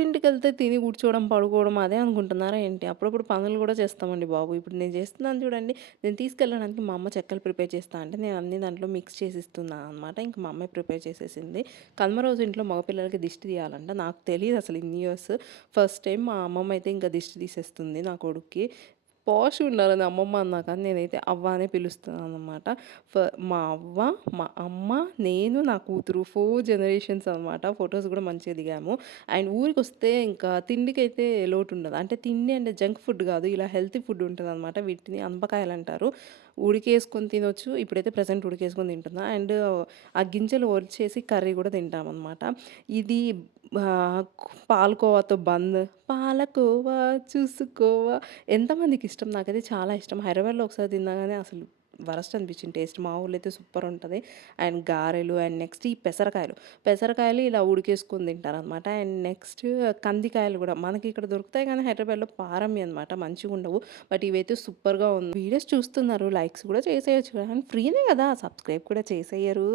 పుట్టింటికెళ్తే తిని కూర్చోవడం, పడుకోవడం అదే అనుకుంటున్నారా ఏంటి? అప్పుడప్పుడు పనులు గూడా చేస్తామండి బాబు. ఇప్పుడు నేను చేస్తున్నాను చూడండి, నేను తీసుకెళ్ళడానికి మా అమ్మ చెక్కలు ప్రిపేర్ చేస్తా అంటే, నేను అన్నీ దాంట్లో మిక్స్ చేసి ఇస్తున్నాను అనమాట. ఇంక మా అమ్మే ప్రిపేర్ చేసేసింది. కనుమ రోజు ఇంట్లో మగపిల్లలకి దిష్టి తీయాలంట. నాకు తెలీదసలు ఇన్ని ఇయర్స్. ఫస్ట్ టైమ్ మా అమ్మమ్మ అయితే ఇంక దిష్టి తీసేస్తుంది నా కొడుక్కి. పాష్‌గా ఉండాలని అమ్మమ్మ అన్నా కానీ నేనైతే అవ్వ అనే పిలుస్తున్నాననమాట. మా అవ్వ, మా అమ్మ, నేను, నా కూతురు 4 జనరేషన్స్ అనమాట. ఫోటోస్ గూడా మంచిగా దిగాము. అండ్ ఊరికొస్తే ఇంకా తిండికైతే లోటుండదు. అంటే తిండి అంటే జంక్ ఫుడ్ గాదు. ఇలా హెల్తీ ఫుడ్ ఉంటదనమాట. వీటిని అనపకాయలంటారు. ఉడికేసుకొని తినొచ్చు. ఇప్పుడైతే ప్రెజెంట్ ఉడికేసుకొని తింటున్నా. అండ్ ఆ గింజలు ఒలిచేసి కర్రీ గూడా తింటామనమాట. ఇది పాలకోవాతో పాలకోవా చూసుకోవా ఎంతమందికిష్టం? నాకైతే చాలా ఇష్టం. హైదరాబాద్‌లో ఒకసారి తిన్నా గానీ అసలు వరస్ట్ అనిపించింది టేస్ట్. మా ఊర్లో అయితే సూపరుంటది. అండ్ గారెలు అండ్ నెక్స్ట్ ఈ పెసరకాయలు. పెసరకాయలు ఇలా ఉడికేసుకొని తింటారనమాట. అండ్ నెక్స్ట్ కందికాయలు గూడా. మనకిక్కడ దొరుకుతాయి గానీ హైదరాబాద్‌లో పారమ్మి అనమాట. మంచిగుండవు. బట్ ఇవైతే సూపర్‌గా ఉంది. వీడియోస్ చూస్తున్నారు. లైక్స్ గూడా చేసేయొచ్చు. కానీ ఫ్రీనే గదా! సబ్స్క్రైబ్ కూడా చేసేయరు.